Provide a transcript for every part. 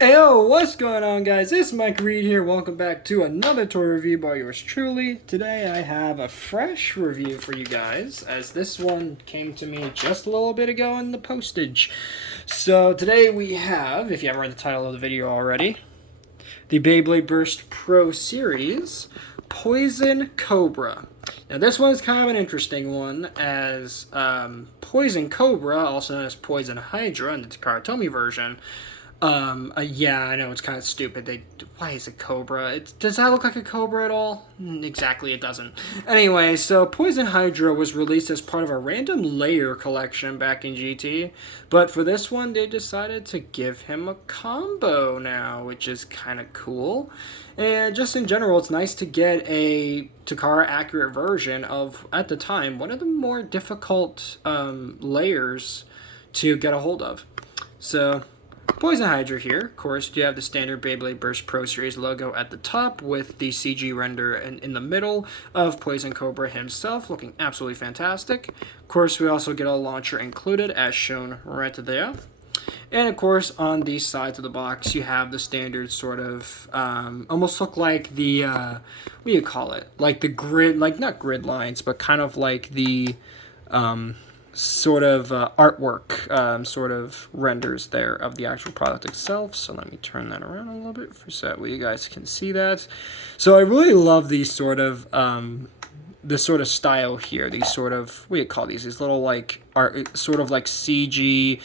Yo, what's going on, guys? It's Mike Reed here. Welcome back to another toy review by yours truly. Today I have a fresh review for you guys, as this one came to me just a little bit ago in the postage. So today we have, if you haven't read the title of the video already, the Beyblade Burst Pro Series Poison Cobra. Now this one's kind of an interesting one, as Poison Cobra, also known as Poison Hydra in the Takara version. Yeah, I know it's kind of stupid. Why is it Cobra? Does that look like a Cobra at all? Exactly, it doesn't. Anyway, so Poison Hydra was released as part of a random layer collection back in GT, but for this one, they decided to give him a combo now, which is kind of cool. And just in general, it's nice to get a Takara accurate version of, at the time, one of the more difficult layers to get a hold of. So Poison Hydra here. Of course, you have the standard Beyblade Burst Pro Series logo at the top with the CG render in the middle of Poison Cobra himself, looking absolutely fantastic. Of course, we also get a launcher included as shown right there. And of course, on these sides of the box, you have the standard sort of, almost look like the, what do you call it? Like the grid, like not grid lines, but kind of like the, sort of artwork sort of renders there of the actual product itself. So let me turn that around a little bit so that way you guys can see that. So I really love these sort of this sort of style here. These sort of, what do you call these little like art, sort of like CG,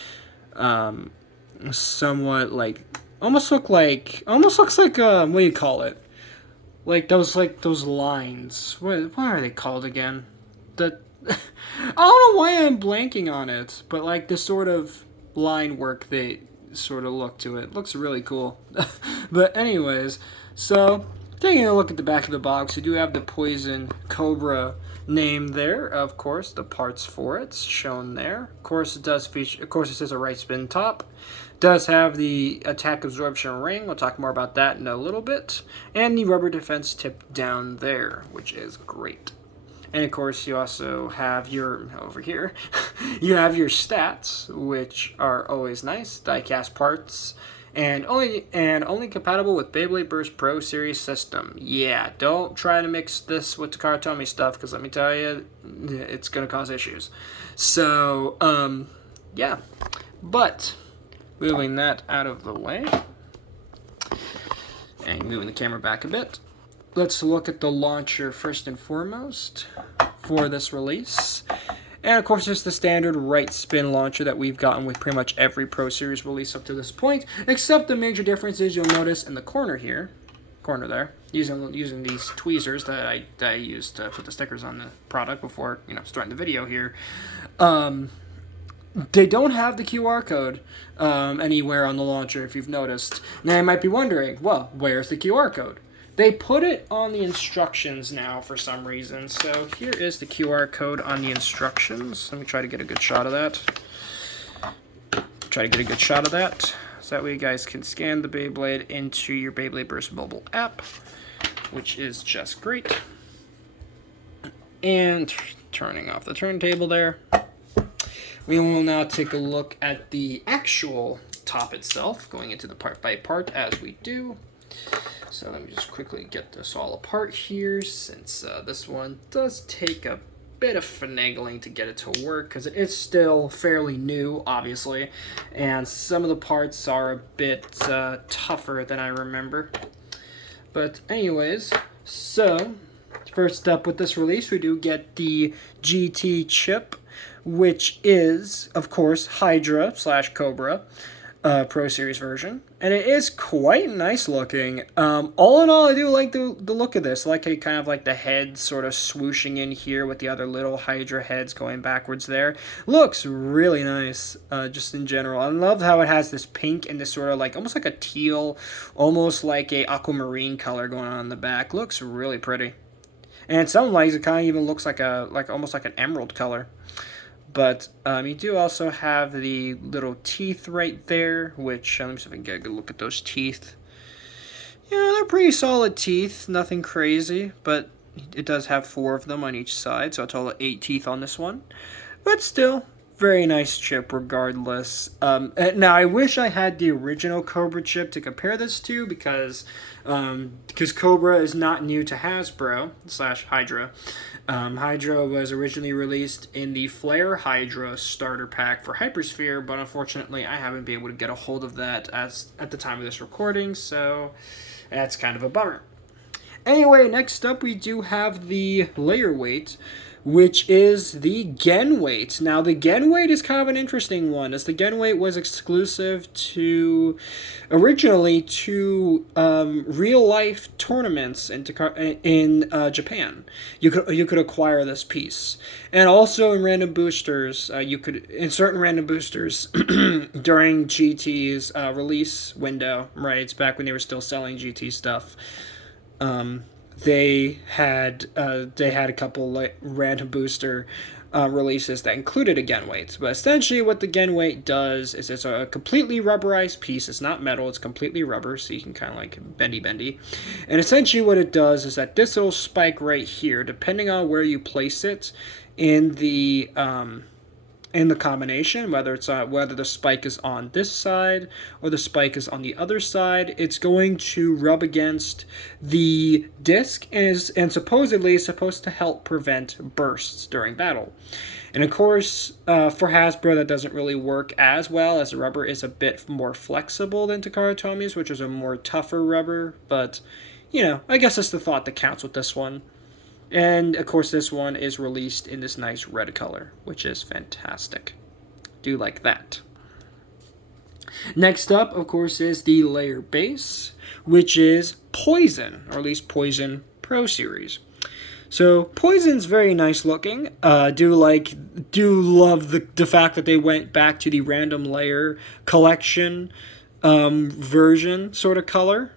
somewhat like almost looks like what do you call it? Like those lines. What are they called again? I don't know why I'm blanking on it, but like the sort of line work they sort of look to it looks really cool. But anyways, so taking a look at the back of the box, we do have the Poison Cobra name there. Of course, the parts for it shown there. Of course, it does feature. Of course, it says a right spin top. Does have the attack absorption ring. We'll talk more about that in a little bit, and the rubber defense tip down there, which is great. And of course, you also have your, over here, you have your stats, which are always nice, die-cast parts, and only compatible with Beyblade Burst Pro Series system. Yeah, don't try to mix this with Takara stuff, because let me tell you, it's going to cause issues. So, yeah. But, moving that out of the way, and moving the camera back a bit, let's look at the launcher first and foremost for this release. And of course, it's the standard right spin launcher that we've gotten with pretty much every Pro Series release up to this point, except the major difference is you'll notice in the corner here, there, using these tweezers that I used to put the stickers on the product before, starting the video here. They don't have the QR code anywhere on the launcher, if you've noticed. Now you might be wondering, well, where's the QR code? They put it on the instructions now for some reason. So here is the QR code on the instructions. Let me try to get a good shot of that. So that way you guys can scan the Beyblade into your Beyblade Burst mobile app, which is just great. And turning off the turntable there, we will now take a look at the actual top itself, going into the part by part as we do. So let me just quickly get this all apart here, since this one does take a bit of finagling to get it to work, because it is still fairly new, obviously, and some of the parts are a bit tougher than I remember. But anyways, so first up with this release, we do get the GT chip, which is, of course, Hydra / Cobra. Pro Series version, and it is quite nice looking. All in all, I do like the look of this. I like how you kind of like the head sort of swooshing in here with the other little Hydra heads going backwards there. Looks really nice, just in general. I love how it has this pink and this sort of like, almost like a teal, almost like a aquamarine color going on in the back. Looks really pretty. And in some lights, it kind of even looks like almost like an emerald color. But you do also have the little teeth right there, which, let me see if I can get a good look at those teeth. Yeah, they're pretty solid teeth, nothing crazy, but it does have 4 of them on each side, so a total of 8 teeth on this one. But still, very nice chip regardless. Now, I wish I had the original Cobra chip to compare this to because Cobra is not new to Hasbro / Hydra. Hydra was originally released in the Flare Hydra starter pack for Hypersphere, but unfortunately I haven't been able to get a hold of that at the time of this recording, so that's kind of a bummer. Anyway, next up we do have the layer weight, which is the Gen weight. Now, the Gen weight is kind of an interesting one, as the Gen weight was exclusive originally to real-life tournaments in Japan. You could acquire this piece, and also in random boosters. You could insert in random boosters during GT's release window. Right, it's back when they were still selling GT stuff. They had a couple random booster releases that included a Gen weight. But essentially what the Gen weight does is it's a completely rubberized piece. It's not metal, it's completely rubber, so you can kind of like bendy. And essentially what it does is that this little spike right here, depending on where you place it in the combination, whether the spike is on this side or the spike is on the other side, it's going to rub against the disc and supposedly is supposed to help prevent bursts during battle. And of course, for Hasbro, that doesn't really work as well, as the rubber is a bit more flexible than Takara Tomi's, which is a more tougher rubber. But, I guess that's the thought that counts with this one. And, of course, this one is released in this nice red color, which is fantastic. Do like that. Next up, of course, is the layer base, which is Poison, or at least Poison Pro Series. So, Poison's very nice looking. Do love the fact that they went back to the random layer collection version sort of color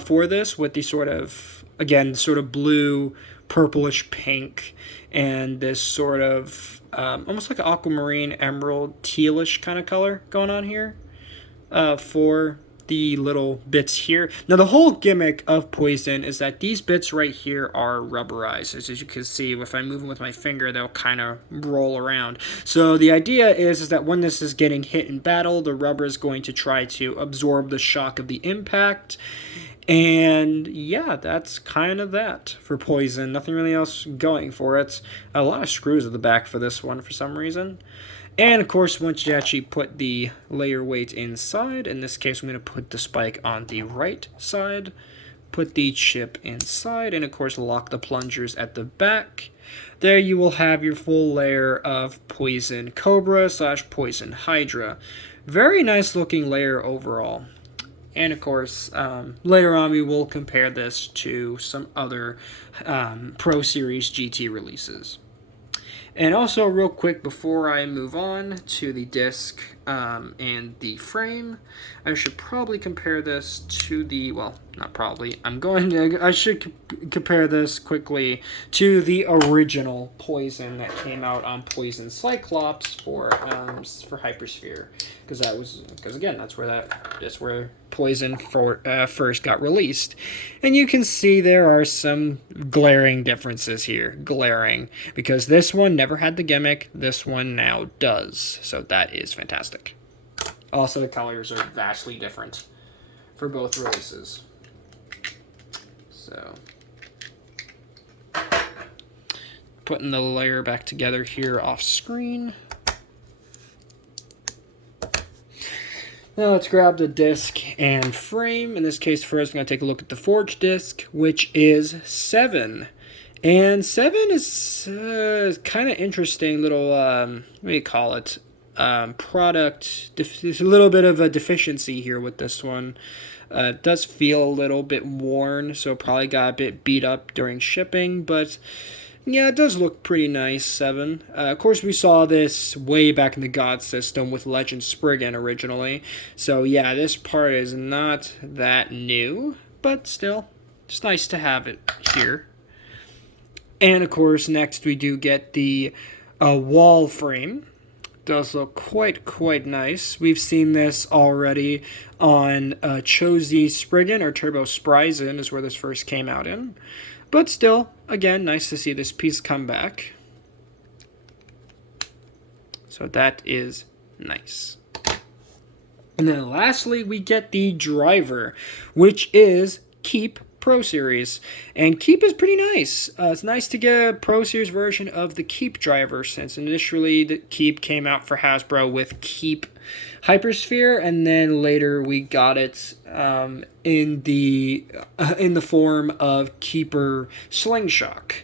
for this, with the sort of blue, purplish pink, and this sort of almost like an aquamarine, emerald, tealish kind of color going on here for the little bits here. Now, the whole gimmick of Poison is that these bits right here are rubberized. As you can see, if I move them with my finger, they'll kind of roll around. So the idea is that when this is getting hit in battle, the rubber is going to try to absorb the shock of the impact. And yeah, that's kind of that for Poison. Nothing really else going for it. A lot of screws at the back for this one for some reason. And of course, once you actually put the layer weight inside, in this case I'm going to put the spike on the right side, put the chip inside, and of course lock the plungers at the back. There you will have your full layer of Poison Cobra / Poison Hydra. Very nice looking layer overall. And of course, later on we will compare this to some other Pro Series GT releases. And also, real quick, before I move on to the disc and the frame, I should probably compare this to the, well, not probably, I should compare this quickly to the original Poison that came out on Poison Cyclops for Hypersphere. Because again, that's where Poison first got released. And you can see there are some glaring differences here. Glaring. Because this one never had the gimmick, this one now does. So that is fantastic. Also, the colors are vastly different for both releases. So, putting the layer back together here off screen. Now let's grab the disc and frame. In this case, first I'm going to take a look at the forged disc, which is 7. And 7 is kind of interesting little, what do you call it, product. There's a little bit of a deficiency here with this one. It does feel a little bit worn, so probably got a bit beat up during shipping, but yeah, it does look pretty nice, 7. Of course, we saw this way back in the God system with Legend Spriggan originally. So yeah, this part is not that new, but still, it's nice to have it here. And of course, next we do get the wall frame. Does look quite nice. We've seen this already on Chozy Spriggan, or Turbo Spryzen is where this first came out in. But still, again, nice to see this piece come back. So that is nice. And then lastly, we get the driver, which is Keep Pro Series. And Keep is pretty nice. It's nice to get a Pro Series version of the Keep driver, since initially the Keep came out for Hasbro with Keep Hypersphere, and then later we got it in the form of Keeper Slingshock.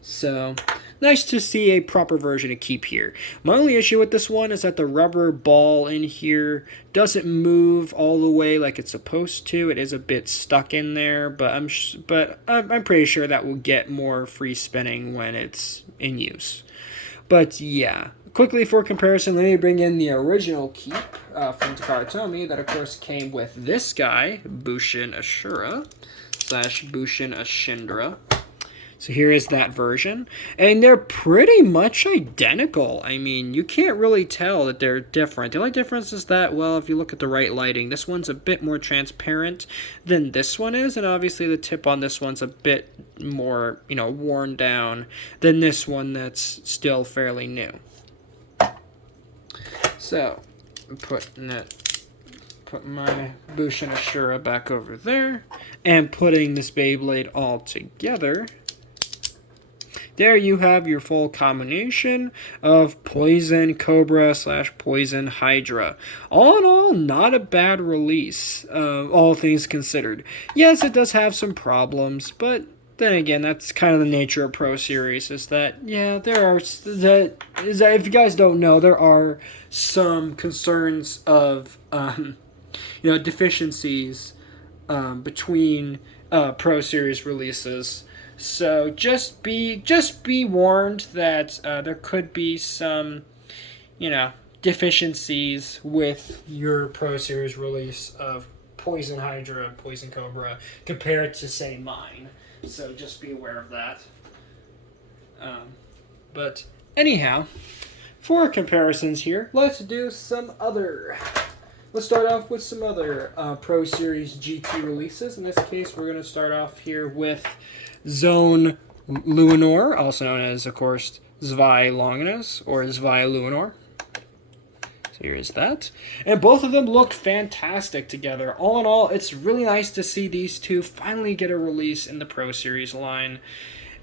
So nice to see a proper version of Keep here. My only issue with this one is that the rubber ball in here doesn't move all the way like it's supposed to. It is a bit stuck in there, but I'm pretty sure that will get more free spinning when it's in use. But yeah, quickly for comparison, let me bring in the original Keep from Takara Tomy that of course came with this guy, Bushin Ashura / Bushin Ashindra. So here is that version, and they're pretty much identical. I mean, you can't really tell that they're different. The only difference is that, well, if you look at the right lighting, this one's a bit more transparent than this one is, and obviously the tip on this one's a bit more, worn down than this one that's still fairly new. So, put my Bushin Ashura back over there, and putting this Beyblade all together. There you have your full combination of Poison Cobra / Poison Hydra. All in all, not a bad release, all things considered. Yes, it does have some problems, but then again, that's kind of the nature of Pro Series, is that, yeah, if you guys don't know, there are some concerns of, deficiencies between Pro Series releases. So just be warned that there could be some, deficiencies with your Pro Series release of Poison Hydra and Poison Cobra compared to, say, mine. So just be aware of that. But anyhow, for comparisons here, let's do some other. Let's start off with some other Pro Series GT releases. In this case, we're going to start off here with Zone Luinor, also known as, of course, Zwei Longinus, or Zwei Luinor. So here is that. And both of them look fantastic together. All in all, it's really nice to see these two finally get a release in the Pro Series line.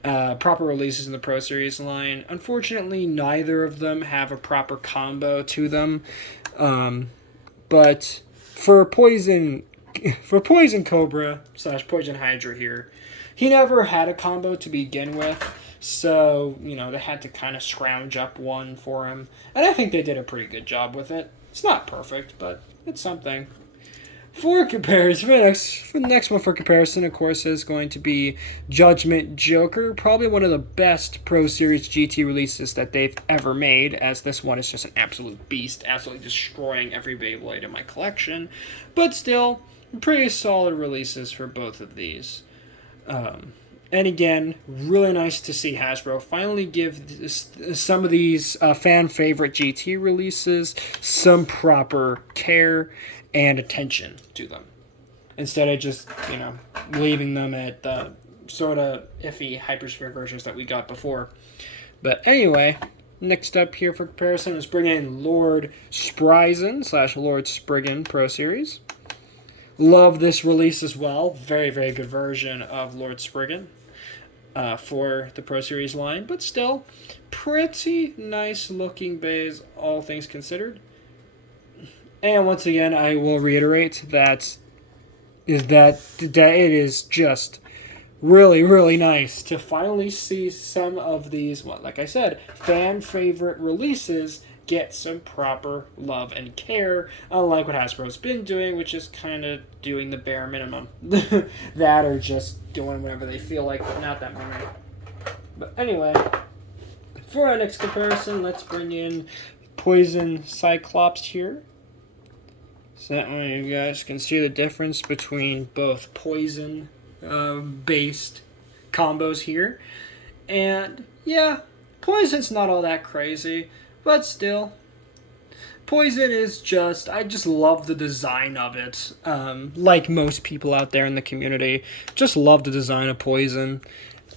Proper releases in the Pro Series line. Unfortunately, neither of them have a proper combo to them. But for Poison Cobra / Poison Hydra here, he never had a combo to begin with, so, they had to kind of scrounge up one for him, and I think they did a pretty good job with it. It's not perfect, but it's something. For comparison, the next one for comparison, of course, is going to be Judgment Joker, probably one of the best Pro Series GT releases that they've ever made, as this one is just an absolute beast, absolutely destroying every Beyblade in my collection, but still, pretty solid releases for both of these. And again, really nice to see Hasbro finally give some of these fan favorite GT releases some proper care and attention to them, instead of just, leaving them at the sort of iffy Hypersphere versions that we got before. But anyway, next up here for comparison is bringing in Lord Spryzen / Lord Spriggan Pro Series. Love this release as well. Very, very good version of Lord Spriggan for the Pro Series line, but still pretty nice looking bays, all things considered. And once again, I will reiterate that it is just really, really nice to finally see some of these, like I said, fan favorite releases get some proper love and care, unlike what Hasbro's been doing, which is kind of doing the bare minimum. That or just doing whatever they feel like, but not that many. But anyway, for our next comparison, let's bring in Poison Cyclops here. So that way you guys can see the difference between both poison based combos here. And yeah, Poison's not all that crazy, but still, Poison is I just love the design of it. Like most people out there in the community, just love the design of Poison.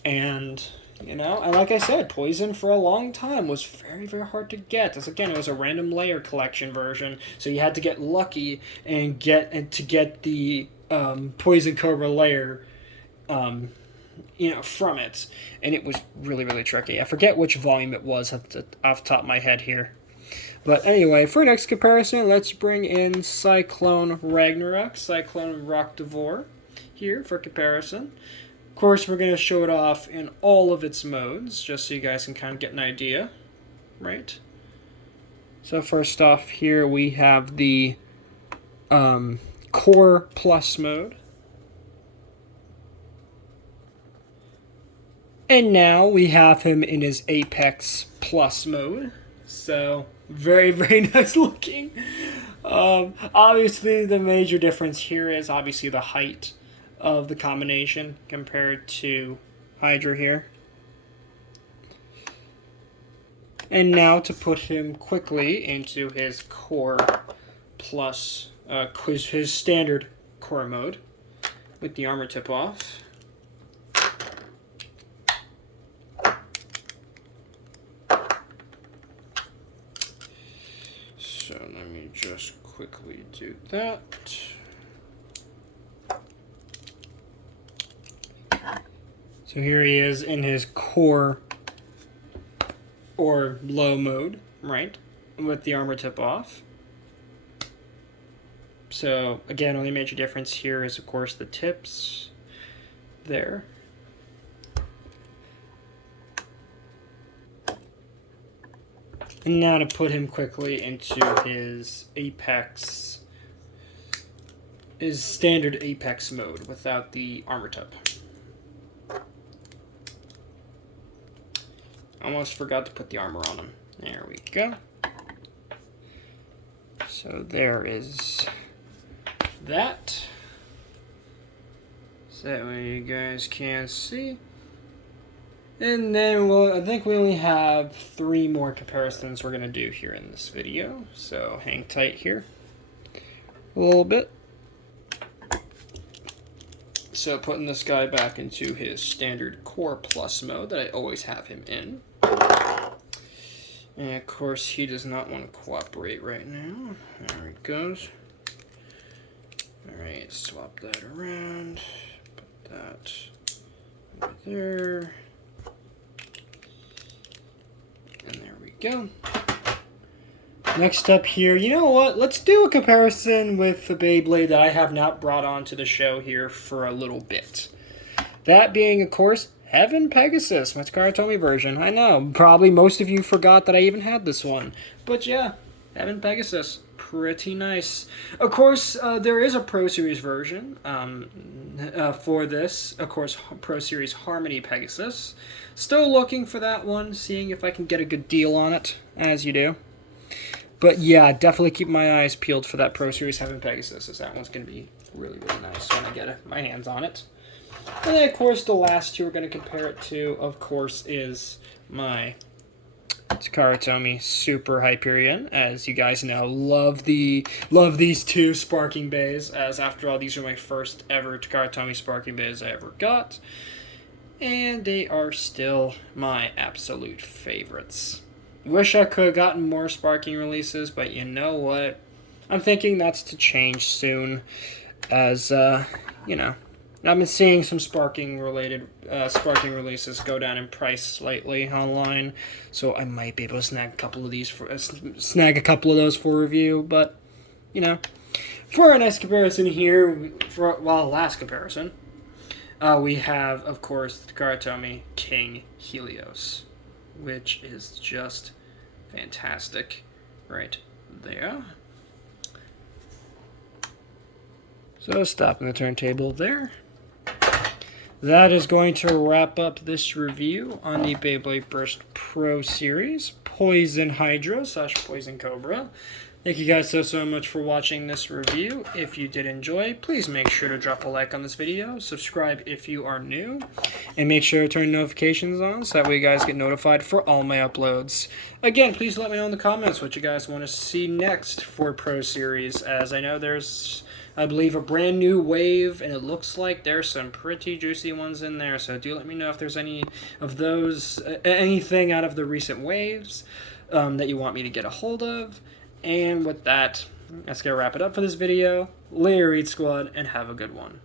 And You know, and like I said, Poison for a long time was very, very hard to get. As again, it was a random layer collection version, so you had to get lucky and to get the Poison Cobra layer, from it, and it was really, really tricky. I forget which volume it was off the top of my head here. But anyway, for next comparison, let's bring in Cyclone Rockdivore here for comparison. Of course, we're going to show it off in all of its modes, just so you guys can kind of get an idea, right? So first off here, we have the Core Plus mode. And now we have him in his Apex Plus mode. So, very, very nice looking. Obviously, the major difference here is obviously the height of the combination compared to Hydra here. And now to put him quickly into his Core Plus, his standard Core mode with the armor tip off. So let me just quickly do that. So here he is in his core or low mode, right? With the armor tip off. So again, only major difference here is of course the tips there. And now to put him quickly into his Apex, his standard Apex mode without the armor tip. Almost forgot to put the armor on him. There we go. So there is that. So that way you guys can see. And then, I think we only have 3 more comparisons we're going to do here in this video. So hang tight here a little bit. So putting this guy back into his standard Core Plus mode that I always have him in. And of course he does not want to cooperate right now. There he goes. Alright, swap that around. Put that over there. And there we go. Next up here, you know what? Let's do a comparison with the Beyblade that I have not brought onto the show here for a little bit. That being, of course, Heaven Pegasus, my Takara Tomy version. I know, probably most of you forgot that I even had this one. But yeah, Heaven Pegasus, pretty nice. Of course, there is a Pro Series version for this. Of course, Pro Series Harmony Pegasus. Still looking for that one, seeing if I can get a good deal on it, as you do. But yeah, definitely keep my eyes peeled for that Pro Series Heaven Pegasus, as that one's going to be really, really nice when I get my hands on it. And then, of course, the last 2 we're going to compare it to, of course, is my Takara Tomy Super Hyperion. As you guys know, love these 2 sparking bays, as after all, these are my first ever Takara Tomy sparking bays I ever got. And they are still my absolute favorites. Wish I could have gotten more sparking releases, but you know what? I'm thinking that's to change soon, as, you know, I've been seeing some sparking releases go down in price slightly online, so I might be able to snag a couple of those for review. But you know, for our next comparison here, last comparison, we have of course the Takara Tomy King Helios, which is just fantastic, right there. So stopping the turntable there. That is going to wrap up this review on the Beyblade Burst Pro Series Poison Hydra / Poison Cobra. Thank you guys so much for watching this review. If you did enjoy, please make sure to drop a like on this video, subscribe if you are new, and make sure to turn notifications on so that way you guys get notified for all my uploads. Again, please let me know in the comments what you guys want to see next for Pro Series, as I know there's I believe, a brand new wave, and it looks like there's some pretty juicy ones in there. So do let me know if there's any of those, anything out of the recent waves that you want me to get a hold of. And with that, that's going to wrap it up for this video. Later, Eat Squad, and have a good one.